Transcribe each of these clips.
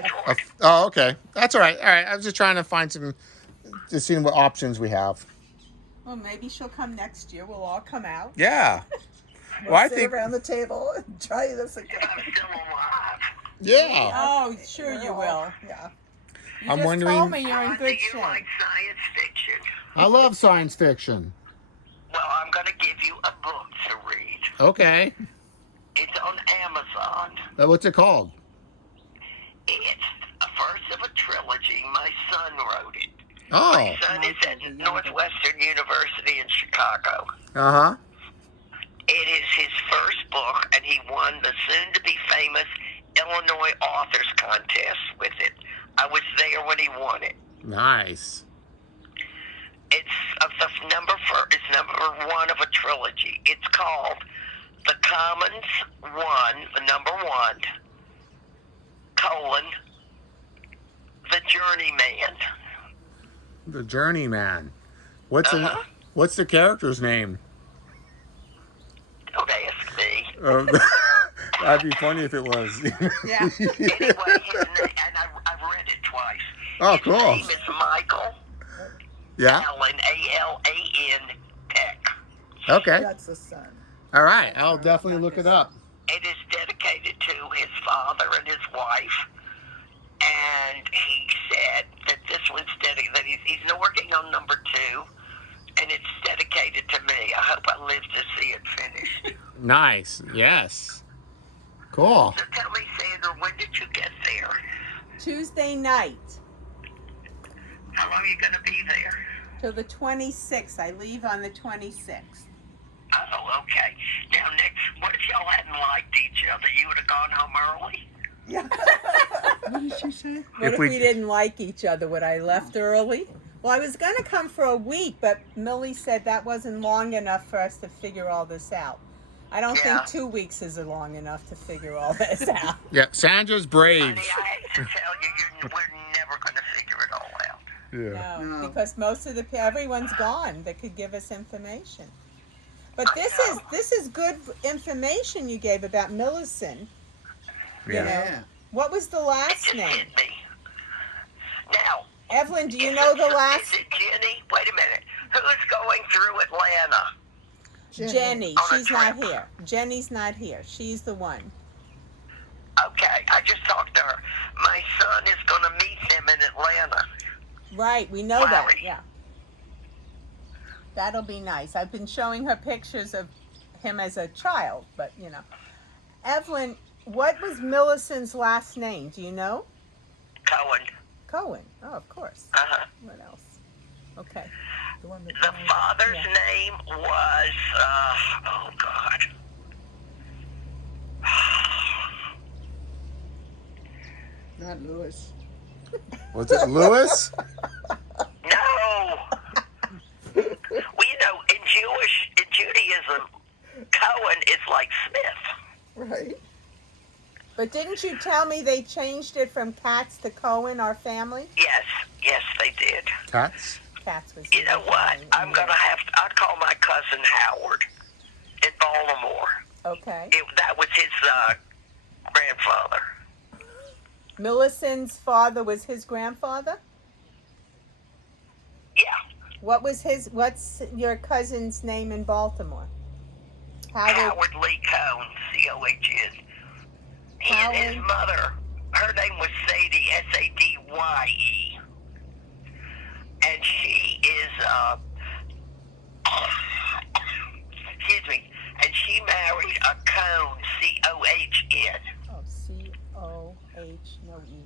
landlord. Oh, okay. That's all right. All right. I was just trying to find some, just seeing what options we have. Well, maybe she'll come next year. We'll all come out. Yeah. We'll Well, I sit think. around the table and try this again. If I'm still alive. Yeah. Oh, sure you will. Yeah. You I'm just wondering- told me you're in Do good you shape. like science fiction? I love science fiction. Well, I'm going to give you a book to read. Okay. It's on Amazon. What's it called? It's a first of a trilogy. My son wrote it. Oh. My son is at Northwestern University in Chicago. Uh huh. It is his first book, and he won the soon-to-be famous Illinois Authors Contest with it. I was there when he won it. Nice. It's number one of a trilogy. It's called The Commons the number one, The Journeyman. The Journeyman. What's Uh-huh. What's the character's name? Don't ask me. That'd be funny if it was. Yeah. Anyway, his name, and I've read it twice. Oh, His cool. name is Michael Yeah. Allen, Alan Peck. Okay. That's the son. All right. I'll definitely look it up. It is dedicated to his father and his wife. And he said that this one's dedicated, that he's working on number 2, and it's dedicated to me. I hope I live to see it finished. Nice. Yes. Cool. So tell me, Sandra, when did you get there? Tuesday night How long are you going to be there? till the 26th. I leave on the 26th. Oh, okay. Now, what if y'all hadn't liked each other? You would have gone home early? Yeah. What did she say? What If if we- we didn't like each other? Would I left early? Well, I was going to come for a week, but Millie said that wasn't long enough for us to figure all this out. I don't Yeah. think 2 weeks is long enough to figure all this out. Yeah. Sandra's brave. Honey, I hate to tell you, we're never going to figure it all out. Yeah. No, No. because most of everyone's gone that could give us information. But this is good information you gave about Millicent. Yeah. Yeah. What was the It last just name? hit me. Now, Evelyn, do you know the is last? it Jenny? Wait a minute. Who's going through Atlanta? Jenny. On a She's not trip. here. Jenny's not here. She's the one. Okay, I just talked to her. My son is going to meet them in Atlanta. Right, we know that. Larry. Yeah. That'll be nice. I've been showing her pictures of him as a child, but you know. Evelyn, what was Millicent's last name? Do you know? Cohen. Cohen. Oh, of course. Uh-huh. What else? Okay. The one that The died. father's Yeah. name was, oh, God. Not Lewis. Was it Lewis? No. Well, you know, in Judaism, Cohen is like Smith. Right. But didn't you tell me they changed it from Katz to Cohen, our family? Yes, they did. Cats. Katz was. You know what? I'm going to I'd call my cousin Howard in Baltimore. Okay. That was his grandfather. Millicent's father was his grandfather? Yeah. What's your cousin's name in Baltimore? Howard Lee Cohn, C-O-H-N. He and his Howard. mother, her name was Sadie, S-A-D-Y-E. And she is, excuse me, and she married a Cohn, C-O-H-N. Oh, C-O-H, no E.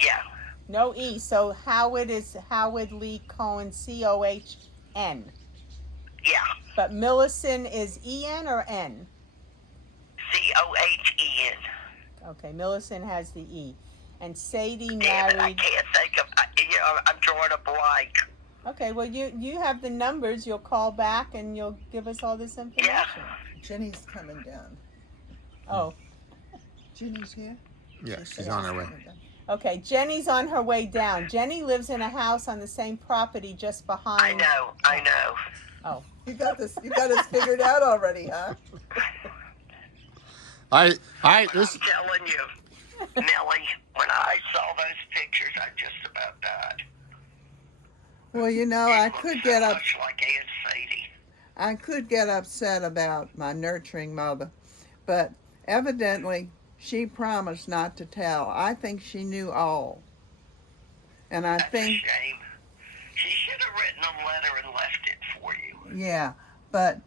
Yeah. No E, so Howard is Howard Lee Cohen, C-O-H-N. Yeah. But Millicent is E-N or N? C-O-H-E-N. Okay, Millicent has the E. And Sadie Damn it, I married... can't think of, I'm drawing a blank. Okay, well, you have the numbers. You'll call back and you'll give us all this information. Jenny's coming down. Oh, Jenny's here? Yeah, She she's said on her way. coming down. okay. Jenny's on her way down. Jenny lives in a house on the same property just behind. I know. Oh, You got this figured out already, huh? I I'm this telling you. Millie, when I saw those pictures, I just about died. Well, you know, It I looked could so get up. much like Aunt Sadie. I could get upset about my nurturing mother, but evidently she promised not to tell. I think she knew all. And I That's think, a shame. She should have written a letter and left it for you. yeah, but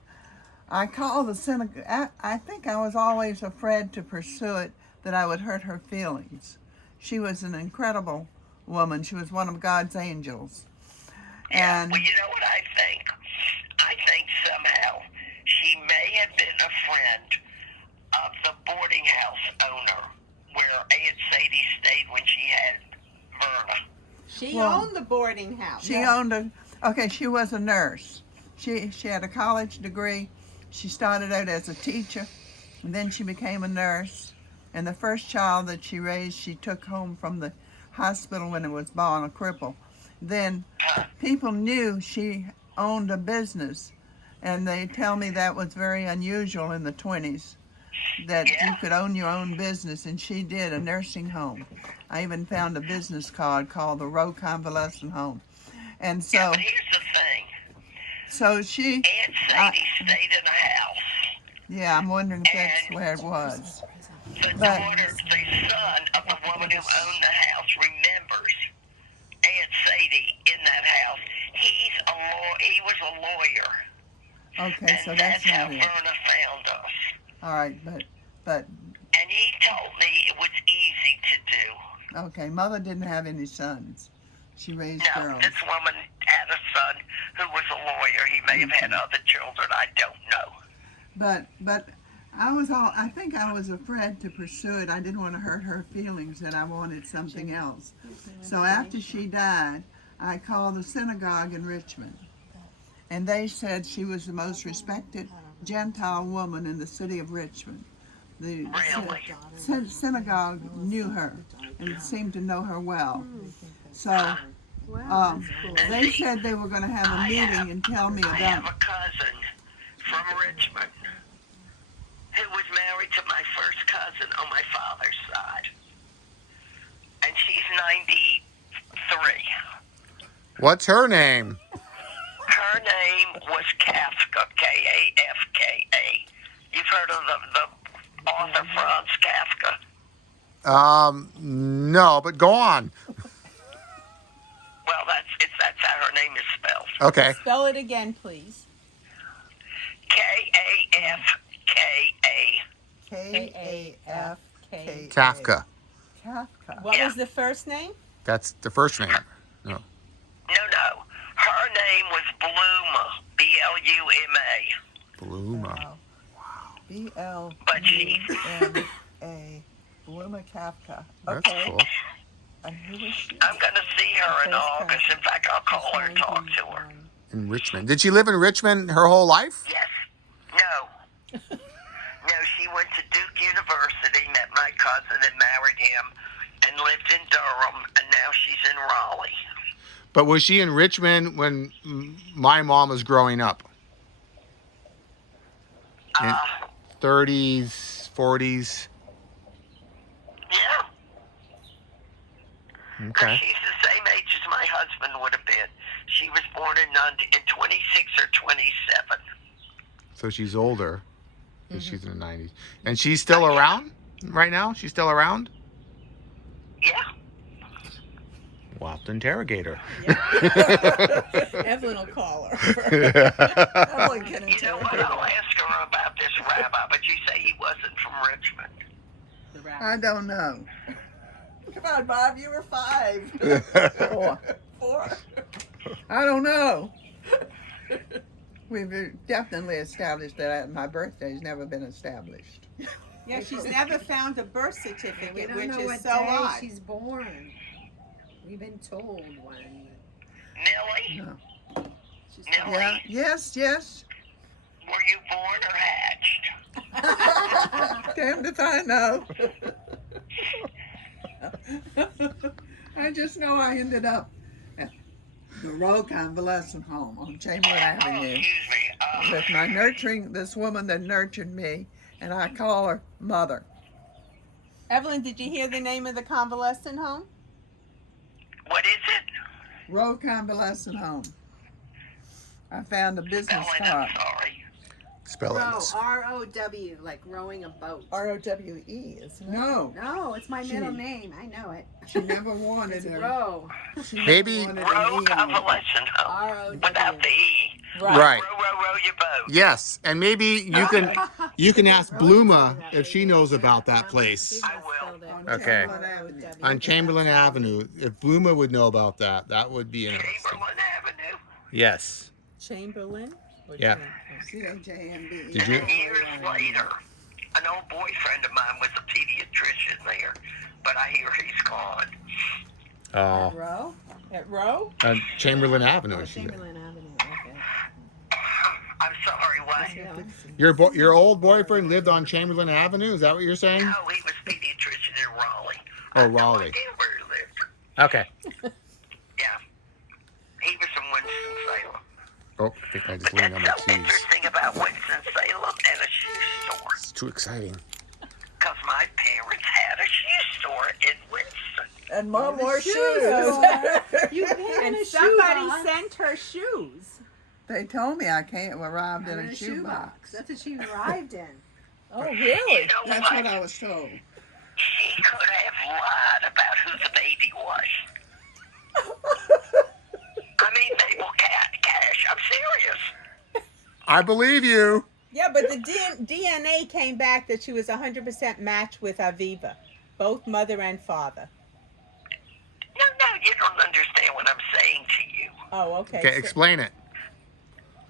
I called the synagogue. I think I was always afraid to pursue it, that I would hurt her feelings. She was an incredible woman. She was one of God's angels. Yeah, And well, you know what I think? I think somehow she may have been a friend of the boarding house owner where Aunt Sadie stayed when she had Verna. She Well, owned the boarding house. she owned a, okay, she was a nurse. She had a college degree. She started out as a teacher, and then she became a nurse. And the first child that she raised, she took home from the hospital when it was born, a cripple. Then people knew she owned a business, and they tell me that was very unusual in the 20s, that you Yeah. could own your own business, and she did, a nursing home. I even found a business card called the Rowe Convalescent Home. And Yeah, so, but here's the thing. she, Aunt Sadie stayed in a house. yeah, I'm wondering if that's where it was. The But- daughter, the son of the woman who owned the house remembers Aunt Sadie in that house. He was a lawyer. Okay, so And that's that's how not it. Verna found us. All right, but And he told me it was easy to do. okay, mother didn't have any sons. She raised No, girls. this woman had a son who was a lawyer. He may have had other children. I don't know. But I think I was afraid to pursue it. I didn't want to hurt her feelings, that I wanted something else. So after she died, I called the synagogue in Richmond. And they said she was the most respected Gentile woman in the city of Richmond. The Really? synagogue knew her and seemed to know her well. So Wow, they said they were going to have a meeting and tell me I have about. a cousin from Richmond who was married to my first cousin on my father's side. And she's 93. What's her name? Her name was Kafka, Kafka. You've heard of the author Franz Kafka? No, but go on. Well, that's how her name is spelled. Okay. spell it again, please. Kafka. K-A-F-K. Kafka. Kafka. What Yeah. was the first name? That's the first name. No. Her name was Bluma, B-L-U-M-A. Bluma. But she, B-L-U-M-A. Bluma Kafka. That's Okay. cool. And who was she? I'm going to see her in First August. In fact, I'll call her and talk to her. In Richmond. Did she live in Richmond her whole life? Yes. No. No, she went to Duke University, met my cousin and married him, and lived in Durham, and now she's in Raleigh. But was she in Richmond when my mom was growing up? In 30s, 40s? Yeah. Okay. She's the same age as my husband would have been. She was born in 26 or 27. So she's older. 'Cause she's in the 90s. And she's still around right now? She's still around? Yeah. We'll have to interrogate her. Evelyn will call her. Evelyn can You know what? interrogate I'll her. ask her about this rabbi, but you say he wasn't from Richmond. I don't know. Come on, Bob. You were 5. 4. I don't know. We've definitely established that my birthday's never been established. Yeah, she's never found a birth We certificate, don't which know is what so day odd. she's born. We've been told one. Millie? No. Millie? Yeah. Yes. Were you born or hatched? Damned if I know. I just know I ended up at the Rowe Convalescent Home on Chamberlain Oh, Avenue excuse me. with my this woman that nurtured me, and I call her Mother. Evelyn, did you hear the name of the convalescent home? What is it? Row Convalescent Home. I found a business Ellen, card. I'm sorry. Spell Row, it. R-O-W, like rowing a boat. R-O-W-E, isn't it? No, No, it's my middle She- name. I know it. she never wanted It's her. row. She never Maybe- wanted an Row E on it. convalescent home. R-O-W. Without the E. Right. Row your boat. Yes, and maybe you can ask Bluma if she knows about that She place I just will. spelled it On Okay. Chamberlain Avenue. on Chamberlain Avenue. If Bluma would know about that, that would be interesting. Chamberlain Avenue. Yes. Chamberlain? Or Yeah. C-H-A-M-B. Did you- And years later, an old boyfriend of mine was a pediatrician there, but I hear he's gone. Oh, Row? At Row? on Chamberlain Avenue. Oh, She said. Chamberlain Avenue. Okay. I'm sorry, what? Yeah. Your old boyfriend lived on Chamberlain Avenue. Is that what you're saying? No, he was pediatrician in Raleigh. Oh, I have no Raleigh. idea where he lived. Okay. Yeah. He was from Winston-Salem. Oh, I think I just But leaned on that's my so keys. interesting about Winston-Salem and a shoe store. It's too exciting. Because my parents had a shoe store in Winston. And Mom wore shoes. You came in And a somebody shoebox. sent her shoes. They told me I can't arrived in In a shoebox. That's what she arrived in. Oh, You really? know That's what? what I was told. She could have lied about who the baby was. I mean, Mabel Cash. I'm serious. I believe you. Yeah, but the DNA came back that she was 100% matched with Aviva, both mother and father. No, you don't understand what I'm saying to you. Oh, okay. Okay, So- explain it.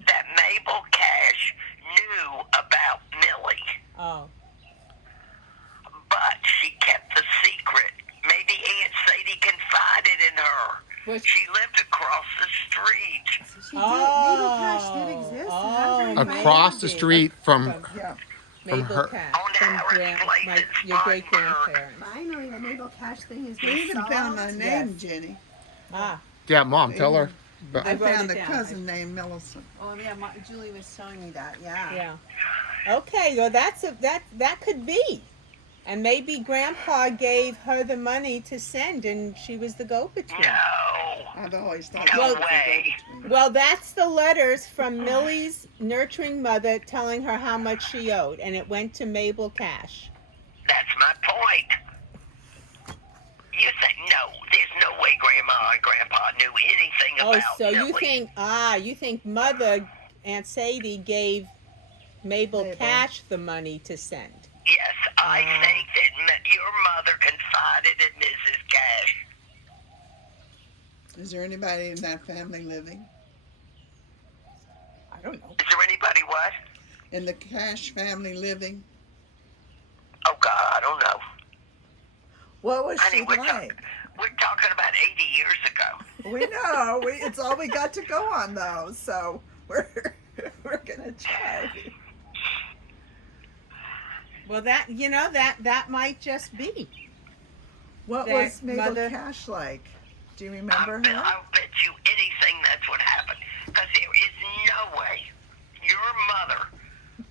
That Mabel Cash knew about Millie, oh, but she kept the secret. Maybe Aunt Sadie confided in her. Which- She lived across the street. She did. Mabel Cash did exist. Oh, and I was very Across the maybe. street from. Yeah. Mabel her- Cash On from Howard Place in your great Spartanburg. grandparents. Finally, the Mabel Cash thing is We being even solved. found my name, Yes. Jenny. Ah, Yeah, Mom, tell her. I I wrote found it a down. cousin named Millicent. Oh yeah, Julie was telling me that. Yeah. yeah. Okay, well that could be, and maybe Grandpa gave her the money to send, and she was the go-between. No. I've always thought No that was the way. go-between. Well, that's the letters from Millie's nurturing mother telling her how much she owed, and it went to Mabel Cash. That's my point. You think, no, there's no way Grandma and Grandpa knew anything Oh, about so Millie. you think Mother, Aunt Sadie, gave Mabel Mabel. Cash the money to send? Yes, I Ah. think that your mother confided in Mrs. Cash. Is there anybody in that family living? I don't know. Is there anybody what? In the Cash family living? Oh, God, I don't know. What was Honey, she we're, like? we're talking about 80 years ago. We know. It's all we got to go on, though. So we're gonna try. Well, that might just be. What That was Mabel mother- Cash like? Do you remember her? I'll bet you anything that's what happened. Because there is no way your mother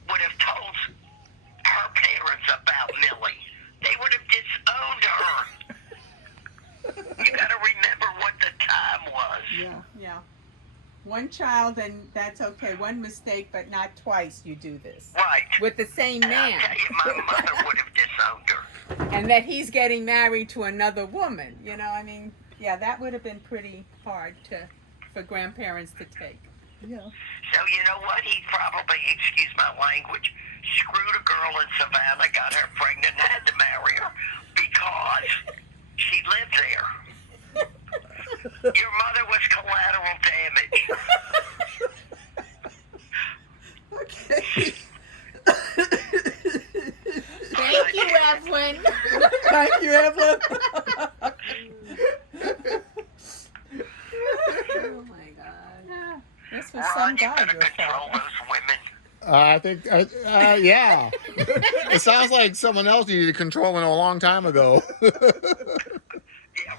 would have told her parents about Millie. They would have disowned her. You got to remember what the time was. Yeah. Yeah. One child, and that's okay. One mistake, but not twice. You do this Right. with the same And man, I'll tell you, my mother would have disowned her. and that he's getting married to another woman. You know, I mean, yeah, that would have been pretty hard for grandparents to take. Yeah. So you know what? He probably, excuse my language, screwed a girl in Savannah, got her pregnant, and had to marry her because she lived there. Your mother was collateral damage. Okay. Thank you, Evelyn. Thank you, Evelyn. Oh my God. This was Ron, some you guy, better your control father. those women. I think, yeah. It sounds like someone else needed to control it a long time ago. Yeah,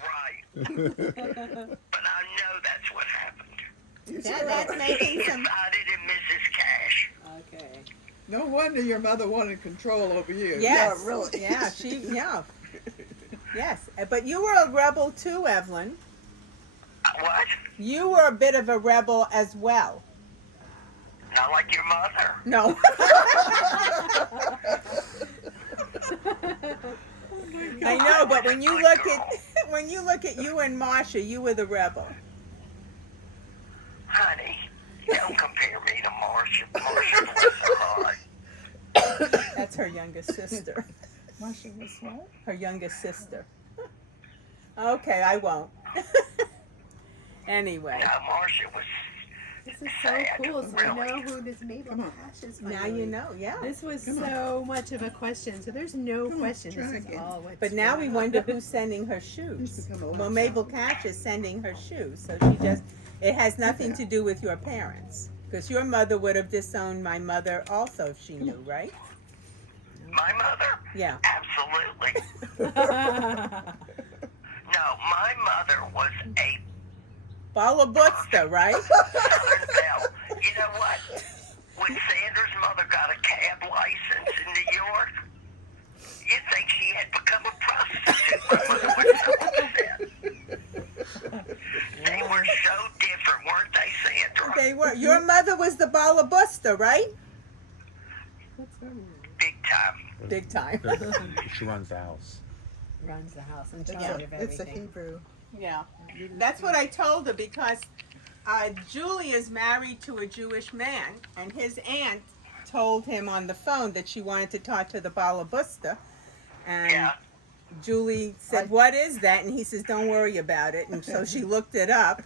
right. But I know that's what happened. You Yeah, sure that's are. making He some. confided in Mrs. Cash. Okay. No wonder your mother wanted control over you. Yes. Yeah, really. Yeah, Yes, but you were a rebel too, Evelyn. What? You were a bit of a rebel as well. Not like your mother. No. I know, but when you look at you and Marcia, you were the rebel. Honey, don't compare me to Marcia. Marcia was her heart. That's her youngest sister. Marcia was what? Her youngest sister. Okay, I won't. Anyway, No, Marcia was. This is so cool. So I know who this Mabel Come on. Cash is. now finally. you know, yeah. This was Come on. so much of a question. So there's no Come on, question. try This is again. all what's But now we going on. wonder who's sending her shoes. Just become a Well, lot Mabel softer. Cash is sending her shoes, so she just, it has nothing to do with your parents. Because your mother would have disowned my mother also if she knew, right? My mother? Yeah. Absolutely. No, my mother was a Balabusta, right? Southern Belle. You know what? When Sandra's mother got a cab license in New York, you'd think she had become a prostitute. My mother was so upset. They were so different, weren't they, Sandra? They were. Your mother was the Balabusta, right? Big time. Big time. She runs the house. Runs the house in It's charge a, of it's a everything. Hebrew. Yeah. That's what I told her because Julie is married to a Jewish man, and his aunt told him on the phone that she wanted to talk to the Balabusta. And Yeah. Julie said, "What is that?" And he says, "Don't worry about it." And so she looked it up,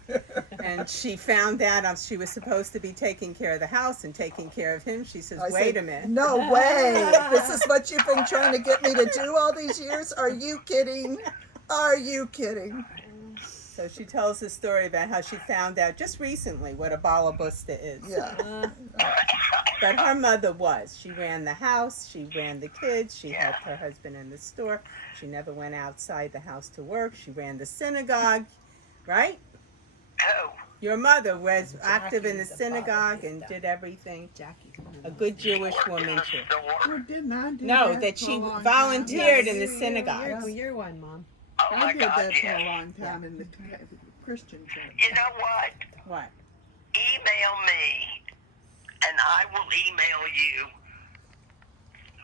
and she found out she was supposed to be taking care of the house and taking care of him. She says, I "Wait said, a minute." No way. This is what you've been trying to get me to do all these years? Are you kidding? Are you kidding? So she tells the story about how she found out just recently what a Balabusta is. Yeah. But her mother was. She ran the house. She ran the kids. She helped her husband in the store. She never went outside the house to work. She ran the synagogue, right? Oh, Your mother was active in the Jackie's a synagogue and Balabusta. did everything. Jackie. A good Jewish worked in woman the too. store. Oh, didn't I do No, that that for she a long volunteered time? in the synagogue. You're one, Mom. Oh I my did God, that for a yes. long time in the Christian church. You know what? What? Email me, and I will email you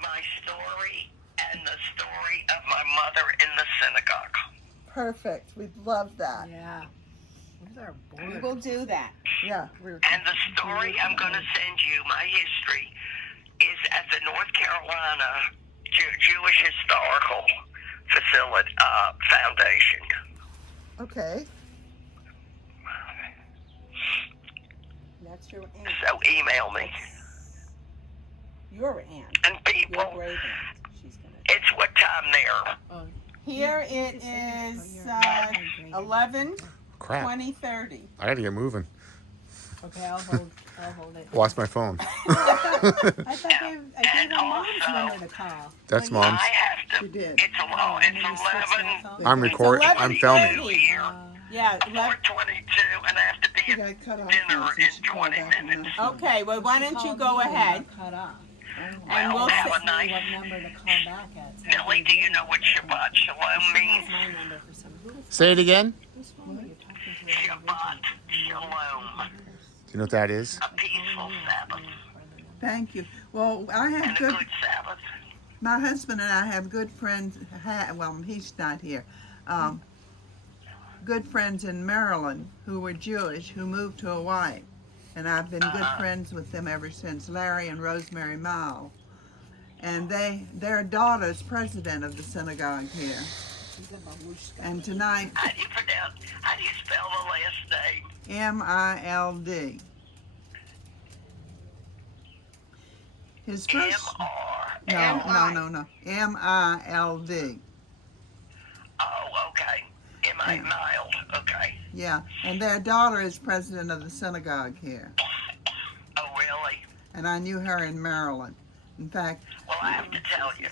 my story and the story of my mother in the synagogue. Perfect. We'd love that. Yeah. Those are We bored. will do that. Yeah. And the story I'm going to send you, my history, is at the North Carolina Jewish Historical Foundation. Okay. That's your aunt. So email me. Your aunt. And Your people, great aunt. She's gonna. it's what time there? Here it is 11, Crap. 20, 30. I gotta get moving. Okay, I'll hold it. Lost my phone. I thought I gave her mom's also- number to call. That's I mom's. have to. You did. It's a long. and It's then you switched 11. that phone? I'm recording. I'm 11:30. filming. Here. Yeah, 4:22, and I have to be You at got cut off. dinner once, in and she called 20 back and minutes. then- Okay, well, why don't you go ahead Cut off. and Well, we'll have say, a nice. What number to call back at? So Millie, do you know what Shabbat Shalom She means? has my number for some. Say it again. Whose phone are you talking to? Shabbat Shalom. Do you know what that is? A peaceful Sabbath. Thank you. Well, I have And a good. good Sabbath. My husband and I have good friends. Well, he's not here. Good friends in Maryland who were Jewish who moved to Hawaii, and I've been good friends with them ever since. Larry and Rosemary Mile, and their daughter's president of the synagogue here. And tonight, How do you spell the last name? M-I-L-D. His first. M-R. No. M-I-L-D. Oh, okay. M.I. Mild. Okay. Yeah, and their daughter is president of the synagogue here, Oh, really? and I knew her in Maryland. In fact, Well, I have to tell you,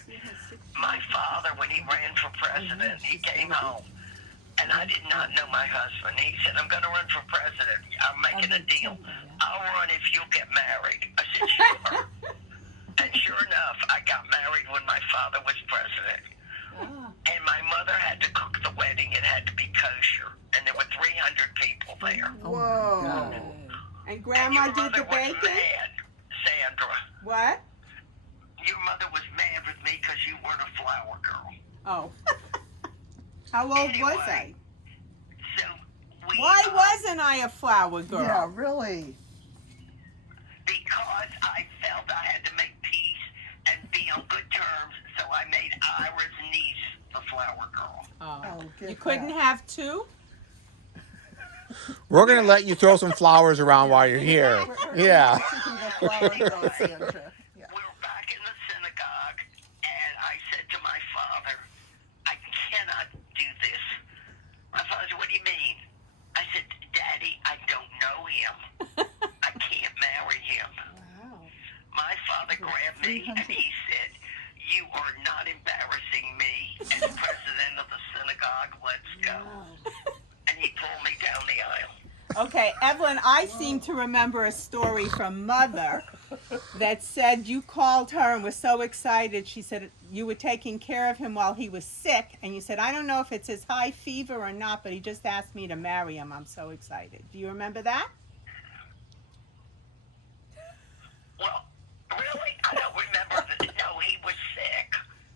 my father, when he ran for president, he came home, and I did not know my husband. He said, "I'm going to run for president. I'm making a deal. I'll run if you'll get married." I said, "Sure." And sure enough, I got married when my father was president. Ah. And my mother had to cook the wedding. It had to be kosher. And there were 300 people there. Whoa. And And Grandma your did mother the was baking? mad, Sandra. What? Your mother was mad with me because you weren't a flower girl. Oh. How old was I? So we, Why wasn't I a flower girl? Yeah, really. because I felt I had to make peace and be on good terms, so I made Ira's niece the flower girl. Oh. Oh, get You couldn't that. have two? We're gonna let you throw some flowers around while you're here. Yeah. The flower girl, Sandra. Yeah. We were back in the synagogue, and I said to my father, I cannot do this. My father said, what do you mean? I said, Daddy, I don't know him. I can't marry him. Wow. My father grabbed me and he said, you are not embarrassing me as president of the synagogue. Let's go. Wow. And he pulled me down the aisle. Okay, Evelyn, I seem to remember a story from Mother that said you called her and was so excited. She said you were taking care of him while he was sick, and you said, I don't know if it's his high fever or not, but he just asked me to marry him. I'm so excited. Do you remember that? Well, really? I don't remember that. No, he was sick.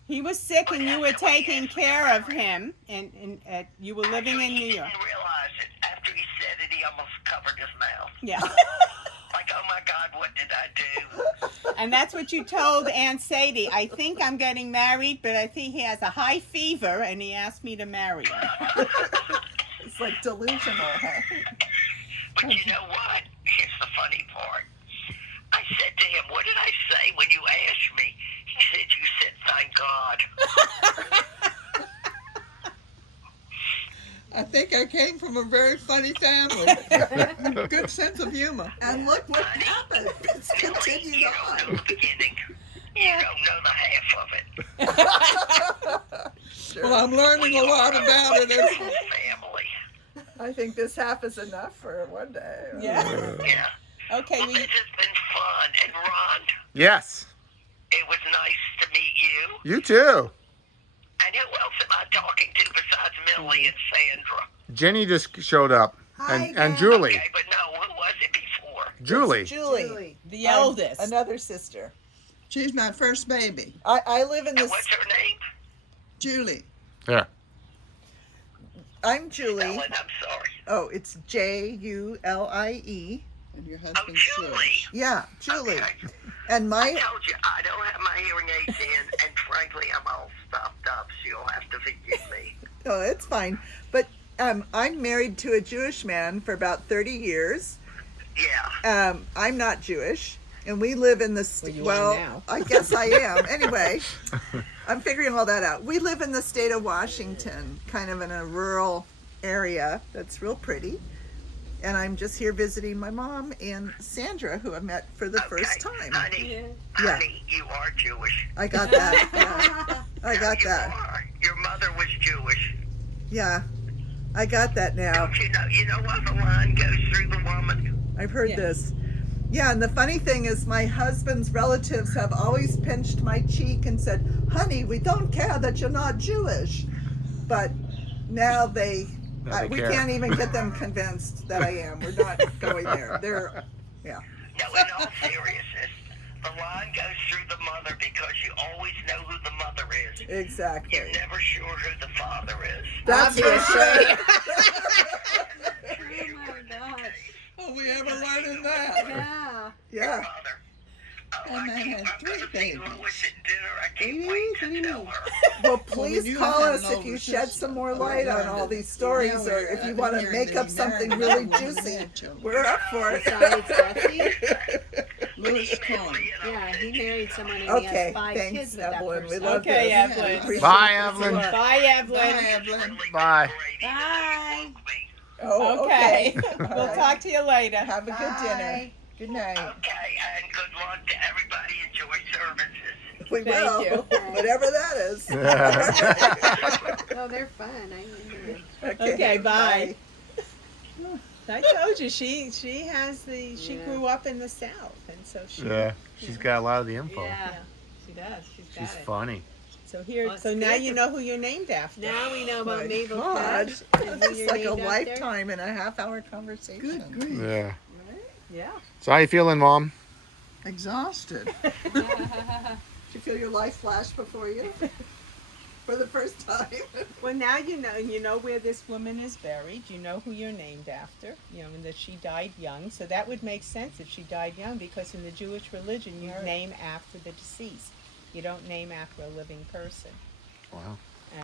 He was sick and you were taking care of him, and you were living in New He York. didn't realize it. After he said it, he almost covered his mouth. Yeah. Like, oh my God, what did I do? And that's what you told Aunt Sadie. I think I'm getting married, but I think he has a high fever, and he asked me to marry him. It's like delusional, huh? But you know what? Here's the funny part. I said to him, what did I say when you asked me? He said, you said, thank God. I think I came from a very funny family. Good sense of humor. And look what happened. It's Millie, continued you don't know on. the beginning. You don't know the half of it. Sure. Well, I'm learning a lot about it. Whole family. I think this half is enough for one day. Yeah. Yeah. Okay, Well, we, this has been fun. And Ron, Yes. it was nice to meet you. You too. And who else am I talking to besides Millie and Sandra? Jenny just showed up, and Hi, Julie. Okay, but no, who was it before? Julie. Julie. the eldest. Another sister. She's my first baby, I live in And this. what's her name? Julie. Yeah. I'm Julie. Ellen, I'm sorry. Oh, it's Julie. And your Oh, husband, Julie. Yeah, Julie. Okay. And I my told you, I don't have my hearing aids in, and frankly, I'm all stopped up, so you'll have to forgive me. oh, it's fine. But I'm married to a Jewish man for about 30 years. Yeah. I'm not Jewish, and we live in the Well, you are well, now. I guess I am. Anyway, I'm figuring all that out. We live in the state of Washington, kind of in a rural area that's real pretty. And I'm just here visiting my mom and Sandra, who I met for the first time. Honey, Yeah. Yeah. honey, you are Jewish. I got that. Yeah. I got you that. Are. Your mother was Jewish. Yeah, I got that now. Don't you know? You know what? The line goes through the woman. I've heard Yeah. this. Yeah, and the funny thing is my husband's relatives have always pinched my cheek and said, honey, we don't care that you're not Jewish. But now Now they we care. can't even get them convinced that I am. We're not going there. They're, yeah. No, in all seriousness, the line goes through the mother because you always know who the mother is. Exactly. You're never sure who the father is. That's for Obviously. sure. Oh my gosh. Oh, we ever learning that? Yeah. Yeah. Mother. Oh, And they had I'm 3 gonna see babies. Lois at dinner. I can't Babies? wait What do to you tell mean? her. Well, please you call have us an if you older shed sister. some more Oh, light on yeah. all these stories, Yeah, or if you want to make up something really juicy. We're up for it. Besides Betsy? Louis Email Cohn. me and I'll Yeah, send he you married some. someone and he Okay, has 5 thanks, kids with that Evelyn. We person. love Okay, this. Evelyn. Appreciate Bye, this a Evelyn. lot. Bye, Evelyn. Bye, Evelyn. Really Bye. Brady, Bye. Oh, Okay. All We'll right. talk to you later. Have a good dinner. Bye. Good night. Okay, and good luck to everybody. Enjoy services. We Thank will, you. whatever that is. Oh, they're fun. I remember. Okay, bye. I told you she has she Yeah. grew up in the South, and so she Yeah, she's got a lot of the info. Yeah, she does. She's got She's it. funny. So here, Well, so it's now good you for- know who you're named after. Now we know about My Mabel God. Crash and who It's you're like a named after. lifetime and a half-hour conversation. Good grief. Yeah. Yeah. So how you feeling, Mom? Exhausted. Did you feel your life flash before you? For the first time? Well, now you know where this woman is buried. You know who you're named after. You know, and that she died young. So that would make sense if she died young, because in the Jewish religion, you Right. name after the deceased. You don't name after a living person. Wow.